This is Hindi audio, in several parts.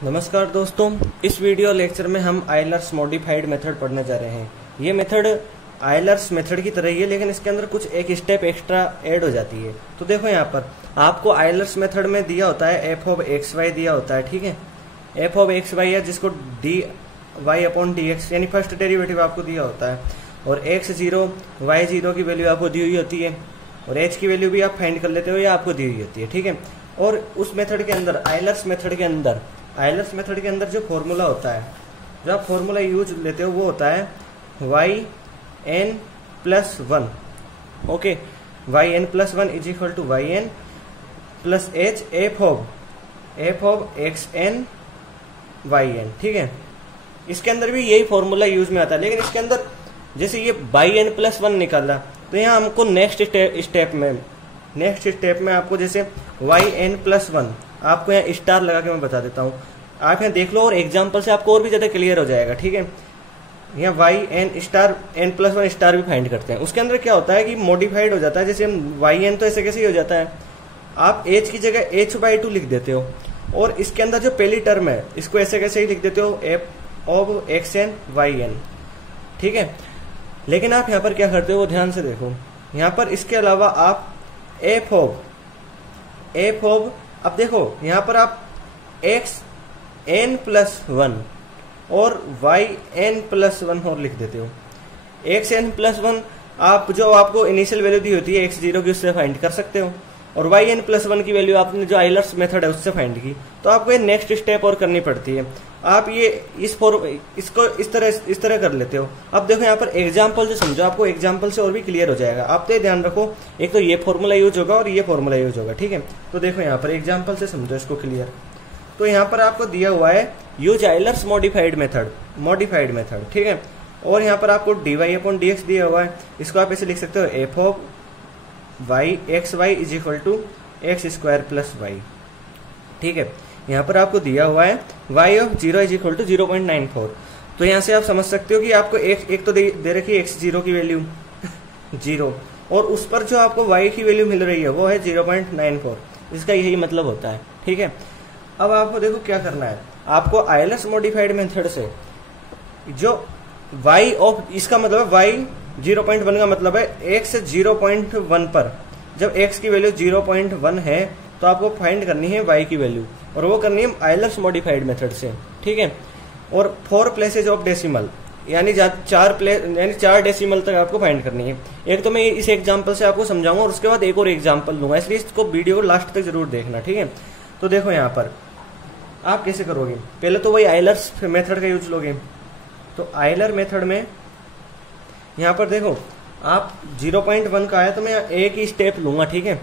नमस्कार दोस्तों, इस वीडियो लेक्चर में हम आयलर्स मॉडिफाइड मेथड पढ़ने जा रहे हैं। ये मेथड आयलर्स मेथड की तरह ही है, लेकिन इसके अंदर कुछ एक स्टेप एक्स्ट्रा ऐड हो जाती है। तो देखो यहाँ पर आपको आयलर्स मेथड में दिया होता है एफ ऑफ एक्स वाई दिया होता है, ठीक है। एफ ऑफ एक्स वाई है जिसको d Y upon D x यानी फर्स्ट डेरिवेटिव आपको दिया होता है, और एक्स जीरो वाई जीरो की वैल्यू आपको दी हुई होती है, और एच की वैल्यू भी आप फाइंड कर लेते हो या आपको दी हुई होती है, ठीक है। और उस मेथड के अंदर आयलर्स मेथड के अंदर जो फॉर्मूला होता है, जो आप फॉर्मूला यूज लेते हो वो होता है y n plus one. Okay, y n plus one is equal to y n plus h f of x n y n, ठीक है। इसके अंदर भी यही फॉर्मूला यूज में आता है, लेकिन इसके अंदर जैसे ये वाई एन प्लस वन निकाला तो यहाँ हमको नेक्स्ट स्टेप में आपको जैसे वाई एन प्लस वन आपको यहाँ स्टार लगा के मैं बता देता हूँ, आप यहाँ देख लो और एग्जाम्पल से आपको और भी ज्यादा क्लियर हो जाएगा, ठीक है। यहाँ y n star n plus one star भी फाइंड करते हैं। उसके अंदर क्या होता है कि मॉडिफाइड हो जाता है, जैसे हम वाई एन तो ऐसे कैसे ही हो जाता है, आप एच की जगह एच बाई टू लिख देते हो, और इसके अंदर जो पहली टर्म है इसको ऐसे कैसे ही लिख देते हो F of x n y n, ठीक है। लेकिन आप यहाँ पर क्या करते हो वो ध्यान से देखो, यहाँ पर इसके अलावा आप एफ ऑफ अब देखो यहाँ पर आप एक्स एन प्लस वन और वाई एन प्लस वन और लिख देते हो। एक्स एन प्लस वन आप जो आपको इनिशियल वैल्यू दी होती है एक्स जीरो की उससे फाइंड कर सकते हो, और वाई एन प्लस वन की वैल्यू आपने जो आयलर्स मेथड है उससे फाइंड की। तो आपको ये नेक्स्ट स्टेप और करनी पड़ती है, आप ये इसको इस तरह कर लेते हो। अब देखो यहाँ पर एग्जाम्पल से समझो, आपको एग्जाम्पल से और भी क्लियर हो जाएगा। आप तो ये ध्यान रखो, एक तो ये फॉर्मूला यूज होगा और ये फॉर्मूला यूज होगा, ठीक है। तो देखो यहाँ पर एग्जाम्पल से समझो इसको क्लियर। तो यहाँ पर आपको दिया हुआ है यूज आयलर्स मॉडिफाइड मेथड, ठीक है। और यहाँ पर आपको D Y upon D X दिया हुआ है, इसको आप ऐसे लिख सकते हो F of Y X Y is equal to X square plus Y, ठीक है। यहाँ पर आपको दिया हुआ है Y of zero is equal to 0.94। तो यहाँ से आप समझ सकते हो कि आपको एक तो दे रखी है एक्स जीरो की वैल्यू जीरो, और उस पर जो आपको वाई की वैल्यू मिल रही है वो है 0.94। इसका यही मतलब होता है, ठीक है। अब आपको देखो क्या करना है, आपको आयलर्स मॉडिफाइड मेथड से जो वाई ऑफ, इसका मतलब वाई 0.1 का मतलब है एक्स 0.1 पर जब एक्स की वैल्यू 0.1 है तो आपको फाइंड करनी है वाई की वैल्यू, और वो करनी है आयलर्स मॉडिफाइड मेथड से, ठीक है। और 4 प्लेसेज ऑफ डेसिमल यानी 4 डेसिमल तक आपको फाइंड करनी है। एक तो मैं इस एग्जांपल से आपको समझाऊंगा और उसके बाद एक और एग्जांपल लूंगा, इसलिए इसको वीडियो को लास्ट तक जरूर देखना, ठीक है। तो देखो यहाँ पर आप कैसे करोगे, पहले तो वही आयलर्स मेथड का यूज लोगे। तो आयलर मेथड में यहाँ पर देखो आप 0.1 का आया तो मैं एक ही स्टेप लूंगा, ठीक है।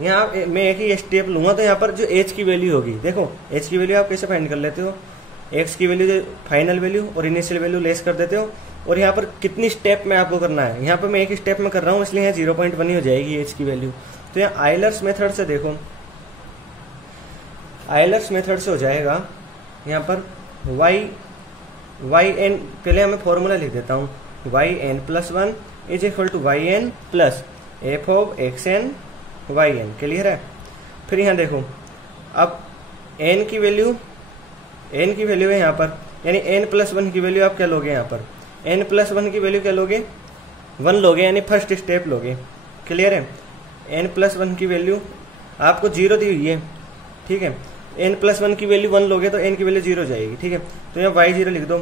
यहाँ मैं एक ही स्टेप लूंगा। तो यहाँ पर जो एच की वैल्यू होगी, देखो एच की वैल्यू आप कैसे फाइंड कर लेते हो, एक्स की वैल्यू फाइनल वैल्यू और इनिशियल वैल्यू लेस कर देते हो, और यहाँ पर कितनी स्टेप में आपको करना है, यहाँ पर मैं एक ही स्टेप में कर रहा हूँ इसलिए यहाँ 0.1 ही हो जाएगी एच की वैल्यू। तो यहाँ आयलर्स मेथड से देखो, आयलर्स मेथड से हो जाएगा यहाँ पर वाई एन, पहले हमें फॉर्मूला लिख देता हूँ, y n plus one is equal to y n plus f of x n y n, clear है। फिर यहाँ देखो अब एन की वैल्यू है यहाँ पर, यानी एन प्लस वन की वैल्यू आप क्या लोगे, यहाँ पर एन प्लस वन की वैल्यू क्या लोगे, 1 लोगे, यानी फर्स्ट स्टेप लोगे, क्लियर है। एन प्लस वन की वैल्यू आपको 0 दी हुई है, ठीक है। एन प्लस वन की वैल्यू 1 लोगे तो एन की वैल्यू 0 हो जाएगी, ठीक है। तो यहाँ वाई जीरो लिख दो,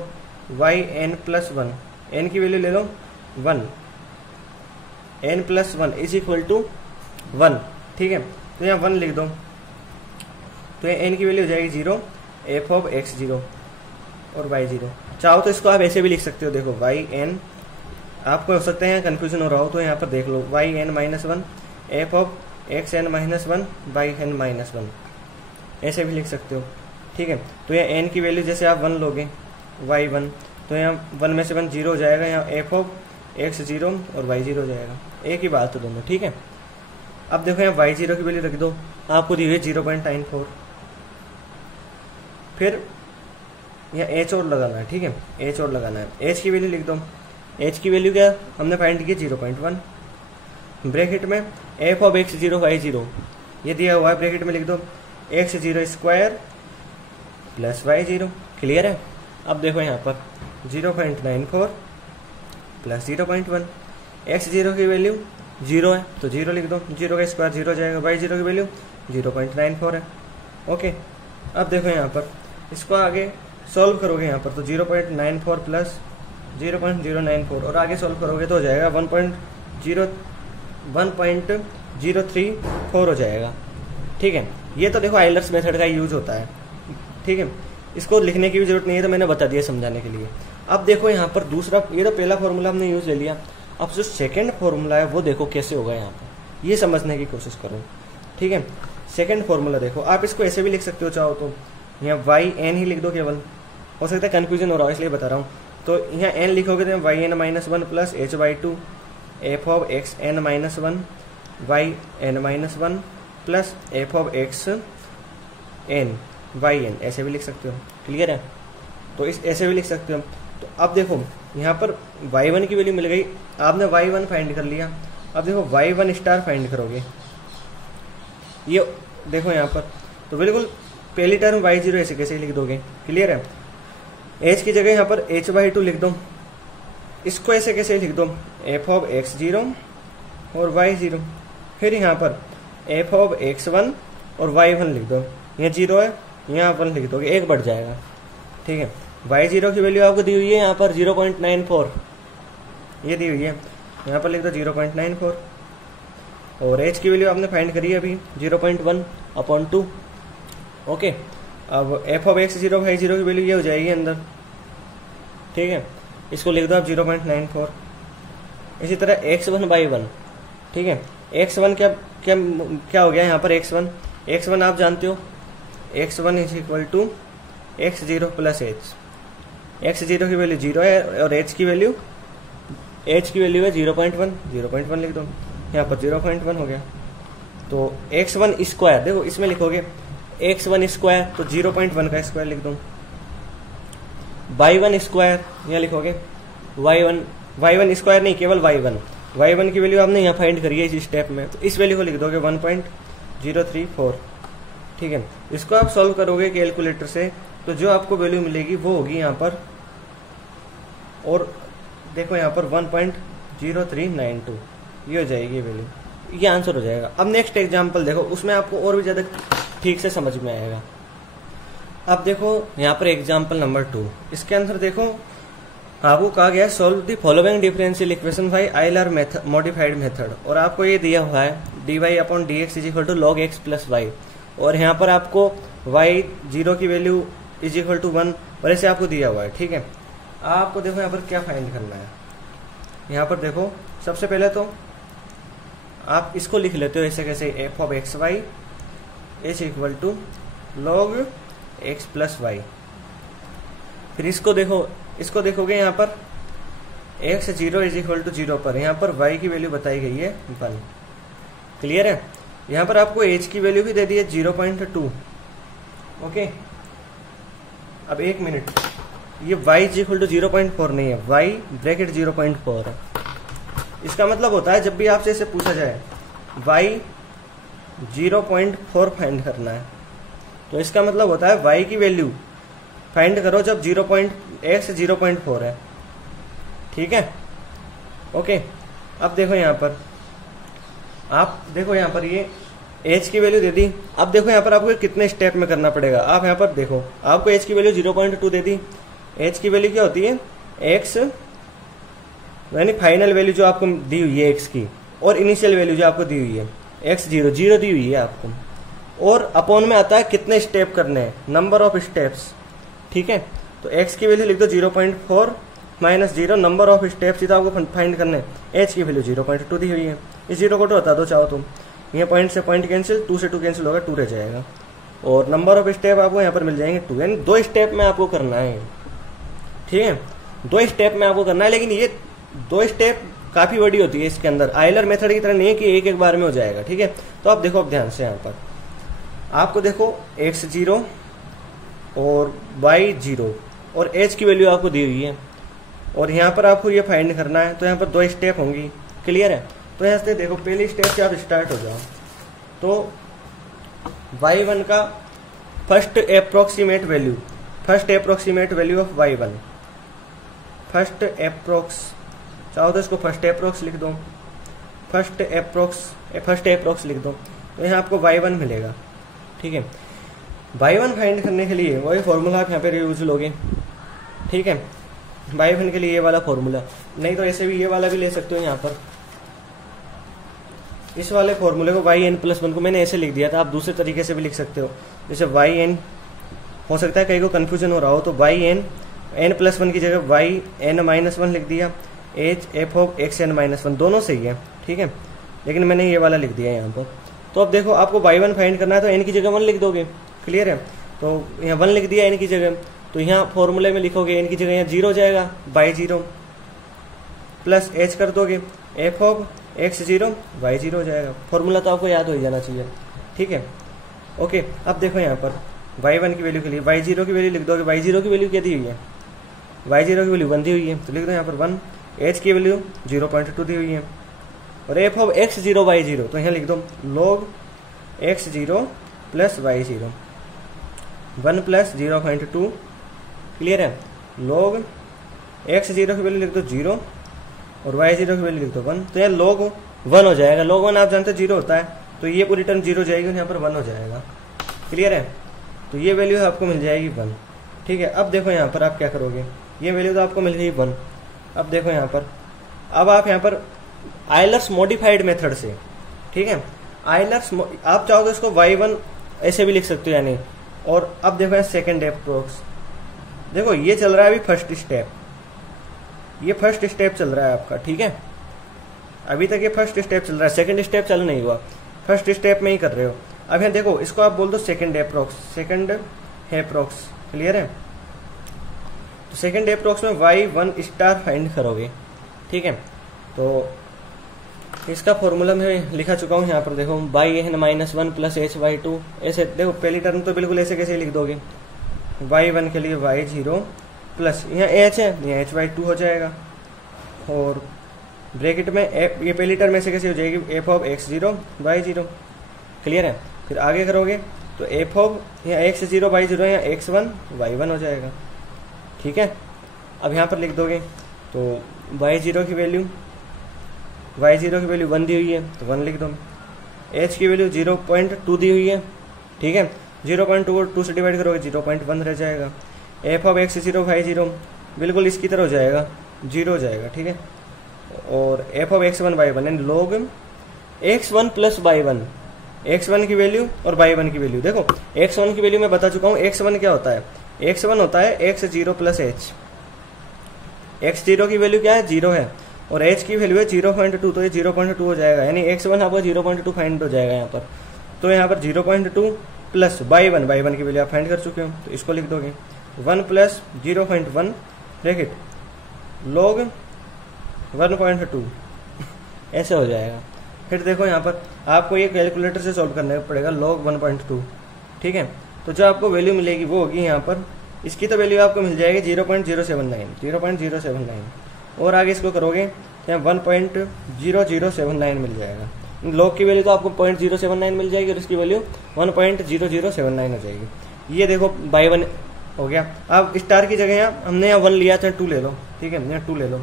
y n plus one, n की वैल्यू ले लो 1, n plus one is equal to 1, ठीक है। तो यहाँ 1 लिख दो, तो यहाँ एन की वैल्यू हो जाएगी 0, एफ ऑफ एक्स 0 और वाई 0। चाहो तो इसको आप ऐसे भी लिख सकते हो, देखो वाई एन, आपको हो सकता है यहाँ कंफ्यूजन हो रहा हो तो यहाँ पर देख लो Y N minus 1 F of x N minus 1 Y N minus 1, ऐसे भी लिख सकते हो, ठीक है। तो यहाँ एन की वैल्यू जैसे आप 1 लोगे वाई 1, तो यहाँ 1 में से 1 0 हो जाएगा, यहाँ एफ ऑफ एक्स 0 और वाई 0 हो जाएगा, एक ही बात तो दोनों, ठीक है। अब देखो यहाँ वाई 0 की वैल्यू रख दो, आपको दी हुई 0.94। फिर यहाँ एच और लगाना है, ठीक है, एच और लगाना है। एच की वैल्यू लिख दो, एच की वैल्यू क्या हमने फाइंड की 0.1, ब्रैकेट में एफ ऑफ एक्स 0 वाई 0 ये दिया हुआ है, ब्रैकेट में लिख दो x 0 square plus y0। Clear है। अब देखो यहाँ पर 0.94 प्लस 0.1, x0 की वैल्यू 0 है तो 0 लिख दो, 0 का स्क्वायर 0 जाएगा, y0 की वैल्यू 0.94 है। ओके, अब देखो यहाँ पर इसको आगे सॉल्व करोगे यहाँ पर तो 0.94 प्लस 0.094 और आगे सॉल्व करोगे तो हो जाएगा 1.034 हो जाएगा। ठीक है, ये तो देखो आइलर्स मेथड का यूज होता है। ठीक है, इसको लिखने की भी जरूरत नहीं है, तो मैंने बता दिया समझाने के लिए। अब देखो यहाँ पर दूसरा, ये तो पहला फॉर्मूला हमने यूज ले लिया। अब जो सेकंड फॉर्मूला है वो देखो कैसे होगा यहाँ पर, ये समझने की कोशिश करो। ठीक है, सेकंड फॉर्मूला देखो, आप इसको ऐसे भी लिख सकते हो चाहो तो, यहाँ वाई एन ही लिख दो केवल, हो सकता है कंफ्यूजन हो रहा हो इसलिए बता रहा हूँ। तो यहाँ एन लिखोगे तो y N minus one plus h by two f of x N minus one y N minus one plus f of x n y n, ऐसे भी लिख सकते हो। क्लियर है, तो इस ऐसे भी लिख सकते हो। तो अब देखो यहाँ पर y1 की वैल्यू मिल गई, आपने y1 फाइंड कर लिया। अब देखो y1 स्टार फाइंड करोगे, ये देखो यहाँ पर तो बिल्कुल पहली टर्म y0 ऐसे कैसे लिख दोगे। क्लियर है, h की जगह यहाँ पर h/2 लिख दो, इसको ऐसे कैसे लिख दो, f ऑफ x0 और y0, फिर यहाँ पर f ऑफ x1 और y1 लिख दो, यहाँ 0 है यहाँ 1 लिख दोगे, 1 बढ़ जाएगा। ठीक है, y0 की वैल्यू आपको दी हुई है यहाँ पर 0.94, ये दी हुई है, यहाँ पर लिख दो 0.94 और h की वैल्यू आपने फाइंड करी है अभी 0.1/2। ओके, अब f ऑफ x0 y0 की वैल्यू ये हो जाएगी अंदर। ठीक है, इसको लिख दो आप 0.94। इसी तरह x1 by 1। ठीक है, x1 क्या हो गया यहाँ पर, x1 आप जानते हो, x1 is equal to x0 plus h। x0 की वैल्यू 0 है और h की वैल्यू है 0.1 लिख दो, यहाँ पर 0.1 हो गया। तो x1 स्क्वायर देखो इसमें लिखोगे x1 स्क्वायर तो 0.1 का स्क्वायर लिख दो, y1 स्क्वायर यहाँ लिखोगे y1 स्क्वायर नहीं, केवल y1 की वैल्यू आपने यहाँ फाइंड करी है इस स्टेप में, तो इस वैल्यू को लिख दोगे 1.034। ठीक है, इसको आप सॉल्व करोगे कैलकुलेटर से तो जो आपको वैल्यू मिलेगी वो होगी यहाँ पर, और देखो यहाँ पर 1.0392 ये हो जाएगी वैल्यू, ये आंसर हो जाएगा। अब नेक्स्ट एग्जांपल देखो, उसमें आपको और भी ज्यादा ठीक से समझ में आएगा। अब देखो यहाँ पर एग्जांपल नंबर 2, इसके अंदर देखो आपको कहा गया solve the following differential equation by Euler method modified method, और आपको ये दिया हुआ है dy/dx is equal to log x plus y, और यहाँ पर आपको y0 की वैल्यू इज इक्वल टू 1 और ऐसे आपको दिया हुआ है। ठीक है, आपको देखो यहाँ पर क्या फाइंड करना है। यहाँ पर देखो सबसे पहले तो आप इसको लिख लेते हो ऐसे कैसे, f of x Y is equal to log x plus y. फिर इसको देखोगे यहाँ पर x0 इज इक्वल टू 0 पर यहाँ पर y की वैल्यू बताई गई है 1। क्लियर है, यहाँ पर आपको h की वैल्यू भी दे दी है 0.2। ओके, अब 1 मिनट, ये y इज इक्वल टू 0.4 नहीं है, y ब्रैकेट 0.4 है। इसका मतलब होता है जब भी आपसे इसे पूछा जाए y 0.4 फाइंड करना है, तो इसका मतलब होता है y की वैल्यू फाइंड करो जब x 0.4 है। ठीक है, ओके। अब देखो यहाँ पर ये h की वैल्यू दे दी। अब देखो यहाँ पर आपको कितने स्टेप में करना पड़ेगा। आप यहाँ पर देखो, आपको h की वैल्यू 0.2 दे दी। h की वैल्यू क्या होती है, x यानी फाइनल वैल्यू जो आपको दी हुई है x की, और इनिशियल वैल्यू जो आपको दी हुई है x0 दी हुई है आपको, और अपॉन में आता है कितने स्टेप करने हैं, नंबर ऑफ स्टेप्स। ठीक है, तो x की वैल्यू लिख दो 0.4 माइनस 0 नंबर ऑफ स्टेप्स, इधर आपको फाइंड करने हैं। h की वैल्यू 0.2 दी हुई है, इस 0 को तो हटा दो चाहो तुम, ये पॉइंट से पॉइंट कैंसिल, 2 से 2 कैंसिल होगा, 2 रह जाएगा, और नंबर ऑफ स्टेप आपको यहाँ पर मिल जाएंगे 2, यानी 2 स्टेप में आपको करना है। ठीक है, 2 स्टेप में आपको करना है, लेकिन ये 2 स्टेप काफी बड़ी होती है इसके अंदर, आइलर मेथड की तरह नहीं है कि एक बार में हो जाएगा। ठीक है, तो आप देखो, अब ध्यान से यहाँ पर आपको देखो x0 और y0 और h की वैल्यू आपको दी हुई है, और यहाँ पर आपको ये फाइंड करना है, तो यहाँ पर 2 स्टेप होंगी। क्लियर है, तो यहाँ से देखो पहली स्टेप से आप स्टार्ट हो जाओ, तो y1 का first approximate value of y1, first approx, चाहो तो इसको फर्स्ट अप्रोक्स लिख दो, फर्स्ट अप्रोक्स लिख दो, तो यहाँ आपको y1 मिलेगा। ठीक है, y1 फाइंड करने के लिए वही फॉर्मूला आप यहाँ पे यूज लोगे। ठीक है, y1 के लिए ये वाला फॉर्मूला, नहीं तो ऐसे भी ये वाला भी ले सकते हो। यहाँ पर इस वाले फॉर्मूले को yn+1 को मैंने ऐसे लिख दिया था, आप दूसरे तरीके से भी लिख सकते हो। जैसे yn, हो सकता है कहीं को कंफ्यूजन हो रहा हो, तो yn+1 की जगह yn-1 लिख दिया, f ऑफ xn-1 दोनों सही है। ठीक है, लेकिन मैंने ये वाला लिख दिया यहाँ पर। तो अब देखो आपको y1 फाइंड करना है तो n की जगह 1 लिख दोगे, क्लियर है। तो यहाँ 1 लिख दिया n की जगह, तो यहाँ फॉर्मूले में लिखोगे n की जगह यहाँ 0 हो जाएगा, y0 प्लस h कर दोगे, f ऑफ x0 y0 हो जाएगा। फॉर्मूला तो आपको याद हो ही जाना चाहिए। ठीक है, ओके। अब देखो यहाँ पर y1 की वैल्यू के लिए y0 की वैल्यू लिख दोगे, y0 की वैल्यू क्या दी हुई है, y0 की वैल्यू 1 दी हुई है, तो लिख दो यहाँ पर 1, h की वैल्यू 0.2 दी हुई है, और f ऑफ x0 y0, तो यहाँ लिख दो log x0 plus y0, 1 plus 0.2, clear है। log x0 की वैल्यू लिख दो 0 और y0 की वैल्यू लिख दो 1, तो यहाँ log 1 हो जाएगा। log 1 आप जानते हो 0 होता है, तो ये पूरी टर्म 0 हो जाएगी और यहाँ पर 1 हो जाएगा, क्लियर है। तो ये वैल्यू आपको मिल जाएगी 1। ठीक है, अब देखो यहाँ पर आप क्या करोगे, ये वैल्यू तो आपको मिल गई 1। अब देखो यहाँ पर, अब आप यहाँ पर आयलर्स मॉडिफाइड मेथड से, ठीक है, आयलर्स आप चाहो तो इसको y1 ऐसे भी लिख सकते हो यानी। और अब देखो यहाँ सेकेंड अप्रोक्स, देखो ये चल रहा है अभी फर्स्ट स्टेप, ये फर्स्ट स्टेप चल रहा है आपका। ठीक है, अभी तक ये फर्स्ट स्टेप चल रहा है, सेकंड स्टेप चालू नहीं हुआ, फर्स्ट स्टेप में ही कर रहे हो। अब यहाँ देखो इसको आप बोल दो सेकंड अप्रोक्स, क्लियर है। तो सेकंड अप्रोक्स में y1 स्टार फाइंड करोगे। ठीक है, तो इसका फॉर्मूला मैं लिखा चुका हूँ यहाँ पर, देखो yn-1 प्लस hy2, ऐसे देखो पहली टर्म तो बिल्कुल ऐसे कैसे लिख दोगे, y1 के लिए y0 प्लस यहाँ h है, यहाँ hy2 हो जाएगा, और ब्रैकेट में ये पहली टर्म ऐसे कैसे हो जाएगी, f of x0 y0, clear है। फिर आगे करोगे तो f ऑफ यहाँ x0 y0 यहाँ x1 y1 हो जाएगा। ठीक है, अब यहाँ पर लिख दोगे तो y0 की वैल्यू 1 दी हुई है, तो 1 लिख दो। h की वैल्यू 0.2 दी हुई है, ठीक है, 0.2 और 2 से डिवाइड करोगे 0.1 रह जाएगा। f ऑफ x0 y0 बिल्कुल इसकी तरह हो जाएगा, 0 हो जाएगा। ठीक है, और f of x1 y1 and log x1 plus y1, x1 की वैल्यू और y1 की वैल्यू। देखो x1 की वैल्यू मैं बता चुका हूँ, x1 क्या होता है, x1 होता है x0 प्लस h, x0 की वैल्यू क्या है 0 है, और h की वैल्यू है 0.2, तो ये 0.2 हो जाएगा, यानी x1 आपका 0.2 फाइंड हो जाएगा यहाँ पर। तो यहाँ पर 0.2 प्लस y1 की वैल्यू आप फाइंड कर चुके हो, तो इसको लिख दोगे 1 प्लस 0.1 ब्रैकेट log 1.2 ऐसे हो जाएगा। फिर देखो यहाँ पर आपको ये कैलकुलेटर से सॉल्व करना पड़ेगा log 1.2। ठीक है, तो जो आपको वैल्यू मिलेगी वो होगी यहाँ पर, इसकी तो वैल्यू आपको मिल जाएगी 0.079, और आगे इसको करोगे तो 1.0079 मिल जाएगा। log की वैल्यू तो आपको 0.079 मिल जाएगी और इसकी वैल्यू 1.0079 हो जाएगी। ये देखो y1 हो गया। अब स्टार की जगह यहाँ हमने यहाँ 1 लिया था, 2 ले लो। ठीक है, यहाँ 2 ले लो।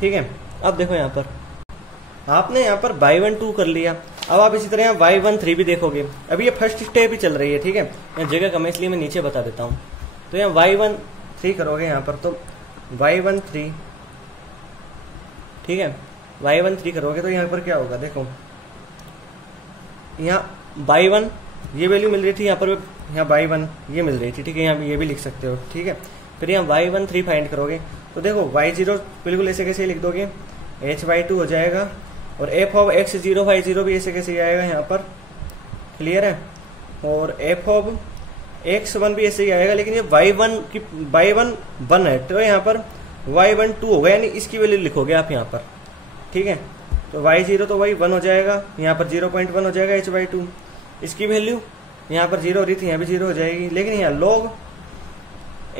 ठीक है, अब देखो यहाँ पर आपने यहाँ पर y1 2 कर लिया। अब आप इसी तरह यहाँ y1 3 भी देखोगे। अभी ये फर्स्ट स्टेप ही चल रही है। ठीक है, यहाँ जगह कम है इसलिए मैं नीचे बता देता हूँ। तो यहाँ y1 3 करोगे यहाँ पर, तो y1 3, ठीक है, y1 3 करोगे तो यहाँ पर क्या होगा, देखो यहाँ y1 ये वैल्यू मिल रही थी, यहाँ पर यहाँ y1 ये मिल रही थी। ठीक है, यहाँ ये भी लिख सकते हो। ठीक है, फिर यहाँ y1 3 फाइंड करोगे तो देखो y0 बिल्कुल ऐसे कैसे लिख दोगे, hy2 हो जाएगा, और f ऑफ x0 y0 भी ऐसे कैसे आएगा यहाँ पर, क्लियर है, और f ऑफ x1 भी ऐसे ही आएगा। लेकिन ये y1 1 है, तो यहाँ पर y1 2 होगा, यानी इसकी वैल्यू लिखोगे आप यहाँ पर। ठीक है, तो y0 तो वही 1 हो जाएगा, यहाँ पर 0.1 हो जाएगा hy2, इसकी वैल्यू यहाँ पर 0 हो रही थी, यहाँ भी 0 हो जाएगी। लेकिन यहाँ log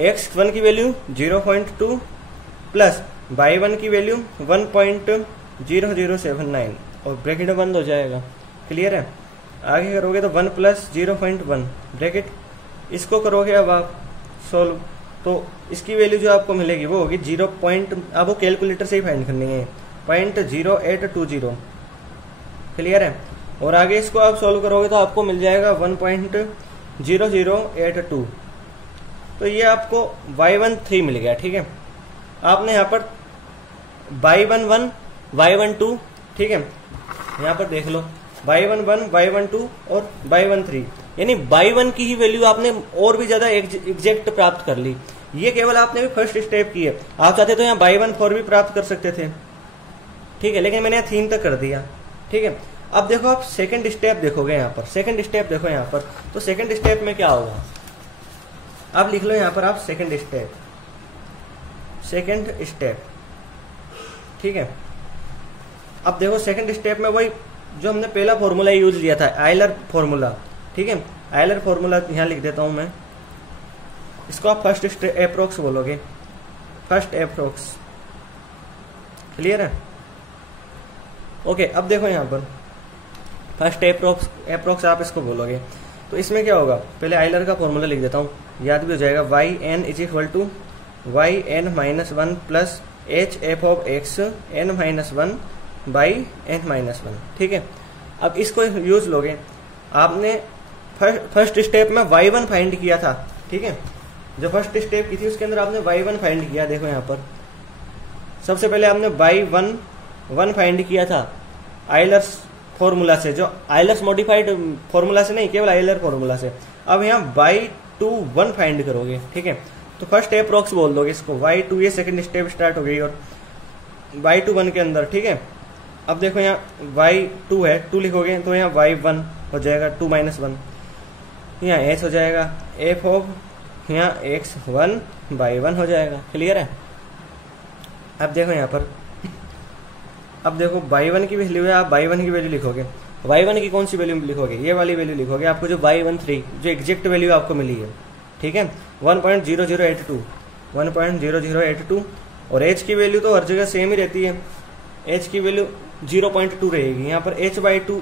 x1 की वैल्यू 0.2 प्लस y1 की वैल्यू 1.0079 और ब्रैकेट बंद हो जाएगा। क्लियर है, आगे करोगे तो 1 प्लस 0.1 ब्रैकेट इसको करोगे अब आप सोल्व, तो इसकी वैल्यू जो आपको मिलेगी वो होगी 0 पॉइंट, अब वो कैलकुलेटर से ही फाइंड करनी है, 0.0820। क्लियर है। और आगे इसको आप सॉल्व करोगे तो आपको मिल जाएगा 1.0082। तो ये आपको y13 मिल गया। ठीक है, आपने यहाँ पर y11 y12, ठीक है, यहाँ पर देख लो y11 y12 और y13, यानी y1 की ही वैल्यू आपने और भी ज्यादा एग्जैक्ट प्राप्त कर ली। ये केवल आपने भी फर्स्ट स्टेप की है, आप चाहते तो यहाँ y14 भी प्राप्त कर सकते थे। ठीक है, लेकिन मैंने 3 तक कर दिया। ठीक है, अब देखो आप सेकंड स्टेप देखोगे, यहाँ पर सेकंड स्टेप देखो यहाँ पर, तो सेकंड स्टेप में क्या होगा, अब लिख लो यहाँ पर आप सेकंड स्टेप। ठीक है, अब देखो सेकंड स्टेप में वही जो हमने पहला फॉर्मूला यूज लिया था, आयलर फॉर्मूला। ठीक है, आयलर फॉर्मूला यहाँ लिख देता हूं मैं, इसको आप फर्स्ट एप्रोक्स बोलोगे, फर्स्ट एप्रोक्स। क्लियर है। ओके, अब देखो यहाँ पर फर्स्ट एप्रोक्स आप इसको बोलोगे, तो इसमें क्या होगा, पहले आयलर का फॉर्मूला लिख देता हूँ, याद भी हो जाएगा। yn is equal to yn-1 plus hf(x)n-1 by n-1। ठीक है, अब इसको यूज लोगे, आपने फर्स्ट स्टेप में y1 फाइंड किया था। ठीक है, जो फर्स्ट स्टेप की थी उसके अंदर आपने y1 फाइंड किया। देखो यहाँ पर सबसे पहले आपने y1 फाइंड किया था आयलर्स फॉर्मूला से, जो आयलर्स मॉडिफाइड फॉर्मूला से नहीं, केवल आयलर फॉर्मूला से। अब यहाँ y21 फाइंड करोगे। ठीक है, तो फर्स्ट एप्रोक्स बोल दोगे इसको, y2, ये सेकंड स्टेप स्टार्ट हो गई, और y21 के अंदर। ठीक है, अब देखो यहाँ y2 है, 2 लिखोगे तो यहाँ y1 हो जाएगा 2 - 1, यहाँ h हो जाएगा f ऑफ यहाँ x1 y1 हो जाएगा। क्लियर है। अब देखो यहाँ पर, अब देखो y1 की वैल्यू है, आप y1 की वैल्यू लिखोगे, y1 की कौन सी वैल्यू लिखोगे, ये वाली वैल्यू लिखोगे, आपको जो y13 जो एग्जैक्ट वैल्यू आपको मिली है। ठीक है, 1.0082, और h की वैल्यू तो हर जगह सेम ही रहती है, h की वैल्यू 0.2 रहेगी। यहाँ पर h/2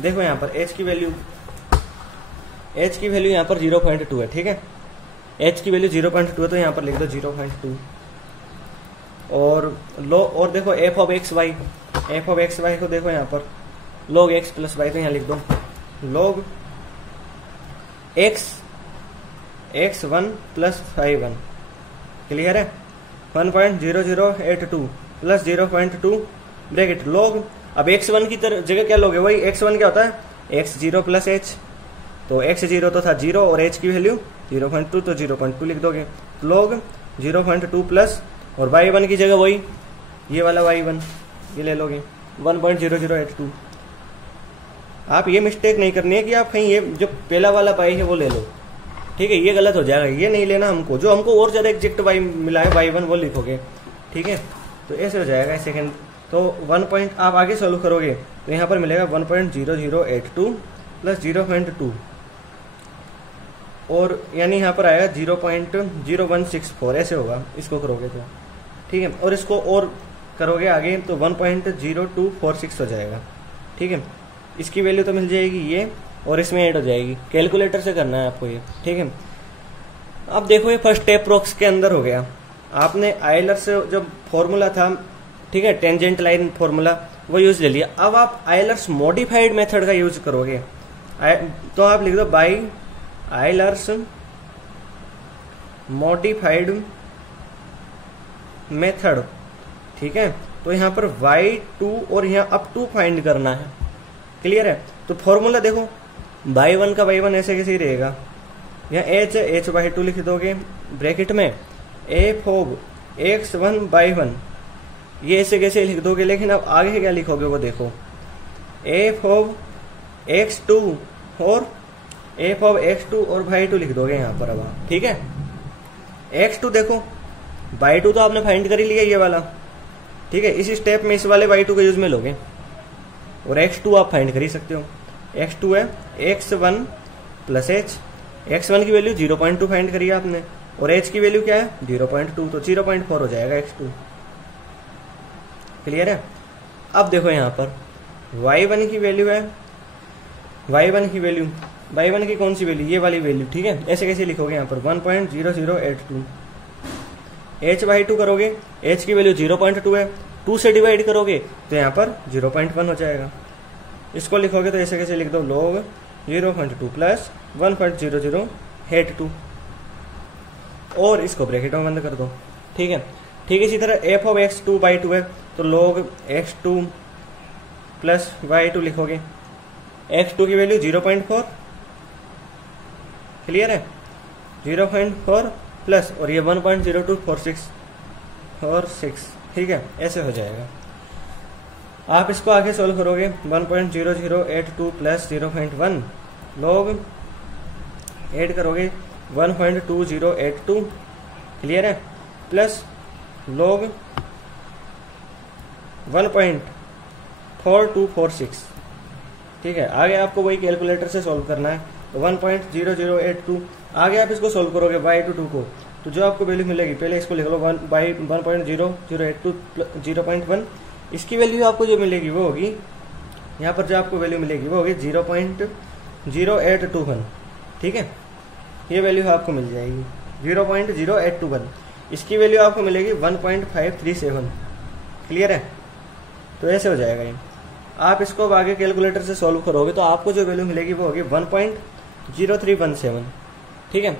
देखो, यहाँ पर h की वैल्यू यहाँ पर 0.2 है। ठीक है, h की वैल्यू 0.2 है, तो यहाँ पर लिख दो 0.2। और देखो f ऑफ x y को देखो यहाँ पर log x प्लस y, तो यहाँ लिख दो log x1 plus y1। Clear है। 1.0082 प्लस 0.2 ब्रैकेट log, अब x1 की जगह क्या लोगे, वही x1 क्या होता है x0 प्लस h, तो x0 तो था 0 और h की वैल्यू 0.2, तो 0.2 लिख दोगे, log 0.2 प्लस, और y1 की जगह वही ये वाला y1 ये ले लोगे 1.0082। आप ये मिस्टेक नहीं करनी है कि आप कहीं ये जो पहला वाला पाई है वो ले लो। ठीक है, ये गलत हो जाएगा, ये नहीं लेना हमको, जो हमको और ज्यादा एग्जैक्ट y मिला है y1 वो लिखोगे। ठीक है, तो ऐसे हो जाएगा सेकंड। तो 1 पॉइंट आप आगे सॉल्व करोगे तो यहाँ पर मिलेगा 1.0082 प्लस 0.2, और यानी यहाँ पर आएगा 0.0164, ऐसे होगा इसको करोगे तो। ठीक है, और इसको और करोगे आगे तो 1.0246 हो जाएगा। ठीक है, इसकी वैल्यू तो मिल जाएगी ये, और इसमें ऐड हो जाएगी, कैलकुलेटर से करना है आपको ये। ठीक है, अब देखो ये फर्स्ट एप्रोक्स के अंदर हो गया, आपने आयलर से जब फॉर्मूला था, ठीक है, टेंजेंट लाइन फॉर्मूला, वो यूज ले लिया। अब आप आयलर्स मॉडिफाइड मेथड का यूज करोगे, तो आप लिख दो बाई आयलर्स मॉडिफाइड मेथड। ठीक है, तो यहाँ पर y2 और यहाँ अप टू फाइंड करना है। क्लियर है। तो फॉर्मूला देखो, y1 का y1 ऐसे कैसे ही रहेगा, यहाँ h है, h/2 लिख दोगे ब्रैकेट में, f ऑफ x1 by 1, ये ऐसे कैसे लिख दोगे, लेकिन अब आगे क्या लिखोगे वो देखो, f ऑफ x2 और f ऑफ x2 और y2 लिख दोगे यहाँ पर। अब ठीक है, x2 देखो, y2 तो आपने फाइंड कर ही लिया ये वाला। ठीक है, इस स्टेप में इस वाले y2 का यूज में लोगे, और x2 आप फाइंड कर ही सकते हो। x2 है x1 प्लस h, x1 की वैल्यू 0.2 फाइंड करी आपने, और h की वैल्यू क्या है 0.2, तो 0.4 हो जाएगा x2। क्लियर है। अब देखो यहाँ पर y1 की वैल्यू है, y1 की वैल्यू y1 की कौन सी वैल्यू, ये वाली वैल्यू, ठीक है। ऐसे कैसे लिखोगे यहाँ पर 1.0082, h/2 करोगे, h की वैल्यू 0.2 है, 2 से डिवाइड करोगे तो यहाँ पर 0.1 हो जाएगा। इसको लिखोगे तो ऐसे कैसे लिख दो, log 0.2 प्लस 1.0082, और इसको ब्रैकेट में बंद कर दो, ठीक है। ठीक इसी तरह f ऑफ x2 बाई 2 है तो log x2 प्लस y2 लिखोगे, x2 की वैल्यू 0.4, क्लियर है, 0.4 प्लस, और ये 1.0246, ठीक है, ऐसे हो जाएगा। आप इसको आगे सोल्व करोगे 1.0082 प्लस 0.1 log ऐड करोगे 1.2082, क्लियर है, प्लस log 1.4246, ठीक है। आगे आपको वही कैलकुलेटर से सॉल्व करना है, तो 1.0082 आगे आप इसको सॉल्व करोगे y2 को, तो जो आपको वैल्यू मिलेगी, पहले इसको लिख लो 1.0082 0.1, इसकी वैल्यू आपको जो मिलेगी वो होगी, यहाँ पर जो आपको वैल्यू मिलेगी वो होगी 0.0821, ठीक है। ये वैल्यू आपको मिल जाएगी 0.0821, इसकी वैल्यू आपको मिलेगी 1.537, क्लियर है। तो ऐसे हो जाएगा ये। आप इसको अब आगे कैलकुलेटर से सॉल्व करोगे तो आपको जो वैल्यू मिलेगी वो होगी 1.0317, ठीक है।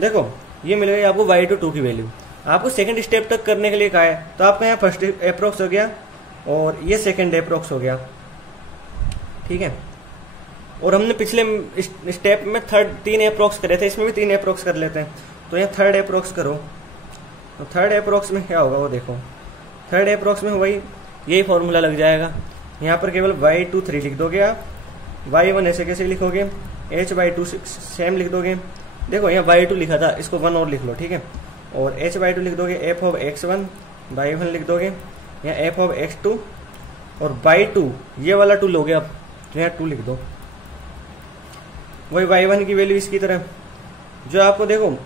देखो ये मिलेगी आपको y2 की वैल्यू। आपको सेकंड स्टेप तक करने के लिए कहा है, तो आपका यहाँ फर्स्ट अप्रोक्स हो गया और ये सेकंड अप्रोक्स हो गया, ठीक है। और हमने पिछले स्टेप में 3 अप्रोक्स करे थे, इसमें भी 3 अप्रोक्स कर लेते हैं। तो यहाँ थर्ड अप्रोक्स करो, तो थर्ड अप्रोक्स में क्या होगा वो देखो, थर्ड अप्रोक्स में वही यही फॉर्मूला लग जाएगा। यहाँ पर केवल y23 लिख दोगे आप, y1 ऐसे कैसे लिखोगे, h/2 सेम लिख दोगे। देखो यहाँ y2 लिखा था, इसको 1 और लिख लो, ठीक है, और h/2 लिख दोगे, f ऑफ x1 y1 लिख दोगे, यहाँ f ऑफ x2 और y2 ये वाला 2 लोगे आप, तो यहाँ 2 लिख दो। वही y1 की वैल्यू इसकी तरह जो आपको देखो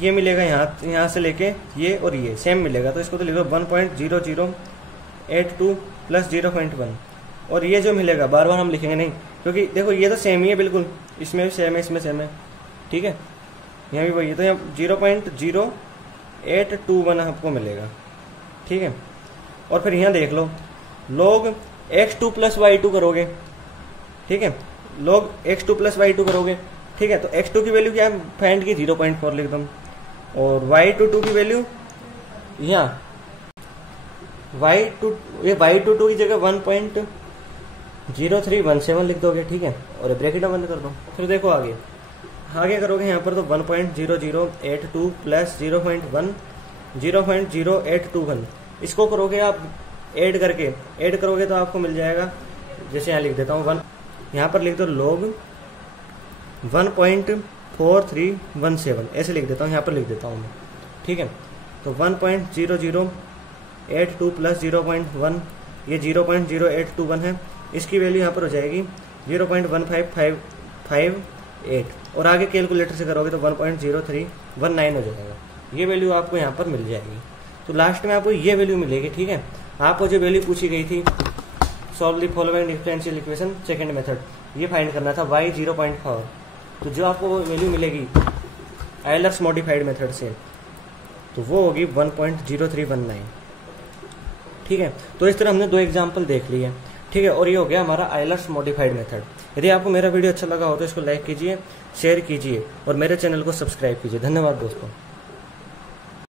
ये मिलेगा, यहाँ से लेके ये और ये सेम मिलेगा, तो इसको तो लिखो 1.0082 प्लस 0.1, और ये जो मिलेगा बार बार हम लिखेंगे नहीं, क्योंकि देखो ये तो सेम ही है बिल्कुल, इसमें भी सेम है, इसमें सेम है, ठीक है, यहाँ भी वही है, तो यहाँ 0.0821 आपको मिलेगा, ठीक है। और फिर यहाँ देख लो log x2 प्लस y2 करोगे, ठीक है, log x2 प्लस y2 करोगे, ठीक है। तो x2 की वैल्यू क्या है, फाइंड की 0.4 लिख दो, और y22 की वैल्यू यहाँ y22 की जगह 1.0317 लिख दोगे, ठीक है, और ब्रैकेट बंद कर दो। फिर देखो आगे करोगे यहाँ पर तो 1.0082 प्लस 0.0821, इसको करोगे आप ऐड करोगे तो आपको मिल जाएगा, जैसे यहाँ लिख देता हूँ 1, यहाँ पर लिख दो log 1.4317, ऐसे लिख देता हूँ, यहाँ पर लिख देता हूँ मैं, ठीक है। तो 1.0082 प्लस 0.1, ये 0.0821 है, इसकी वैल्यू यहाँ पर हो जाएगी 0.1558, और आगे कैलकुलेटर से करोगे तो 1.0319 हो जाएगा। ये वैल्यू आपको यहाँ पर मिल जाएगी। तो लास्ट में आपको ये वैल्यू मिलेगी, ठीक है। आपको जो वैल्यू पूछी गई थी, solve the following differential equation second method, ये फाइंड करना था y 0.4, तो जो आपको वैल्यू मिलेगी आयलर्स मॉडिफाइड मेथड से, तो वो होगी 1.0319, ठीक है। तो इस तरह हमने 2 एग्जाम्पल देख लिए, ठीक है, और ये हो गया हमारा आयलर्स मॉडिफाइड मेथड। यदि आपको मेरा वीडियो अच्छा लगा हो तो इसको लाइक कीजिए, शेयर कीजिए और मेरे चैनल को सब्सक्राइब कीजिए। धन्यवाद दोस्तों।